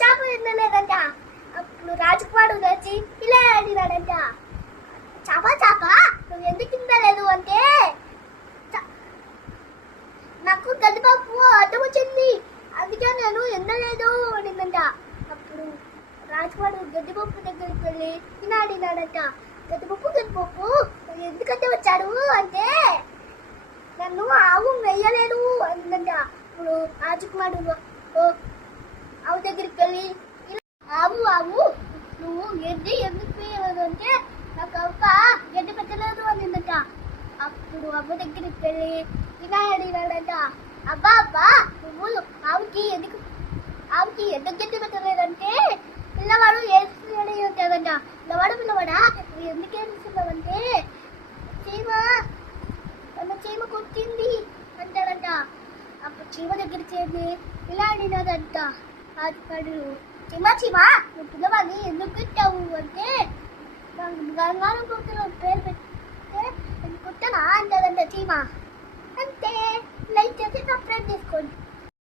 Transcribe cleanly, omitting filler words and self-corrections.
చేప తినలేదంట. అప్పుడు రాజకుమారుడు వచ్చి ఇలా అడిగాడంట, చేప చేప నువ్వు ఎందుకు తినలేదు అంటే, నాకు గడ్డిపప్పు అడ్డం వచ్చింది అందుకే నేను తినలేదు అనిందంట. అప్పుడు రాజకుమారుడు గడ్డిపప్పు దగ్గరికి వెళ్ళి ఇలా అడిగాడంట, గడ్డిపప్పు ఎందుకంటే వచ్చాడు అంటే, నన్ను ఆవు వెయ్యలేదు అందంట. ఇప్పుడు రాజకుమారుడు ఆవు దగ్గరికి వెళ్ళి ఆవు నువ్వు గడ్డి ఎందుకు వేయలేదు అంటే, నాకు అవ్వ గడ్డి పెట్టలేదు అనిందంట. అప్పుడు అవ్వ దగ్గరికి వెళ్ళి ఇలా అడిగాడంట, అబ్బా నువ్వు ఆవుకి ఎందుకు గడ్డి పెట్టలేదంటే, పిల్లవాడు ఏడుస్తున్నాడు ఉంటాడంట. పిల్లవాడా నువ్వు ఎందుకు ఏడుస్తున్నావంటే, చీమ కొట్టింది అంటాడంట. అప్పుడు చీమ దగ్గర చేసి ఇలా అడిగినాడంట రాజుపాడు, చీమ నువ్వు పిల్లవాడిని ఎందుకు కొట్టావు అంటే, గంగారం కొట్టిన పేరు పెడితే ఎందుకు కొట్టనా అంటాడంట చీమ. అంతే, లైక్ చేసి సబ్స్క్రైబ్ చేసుకోండి.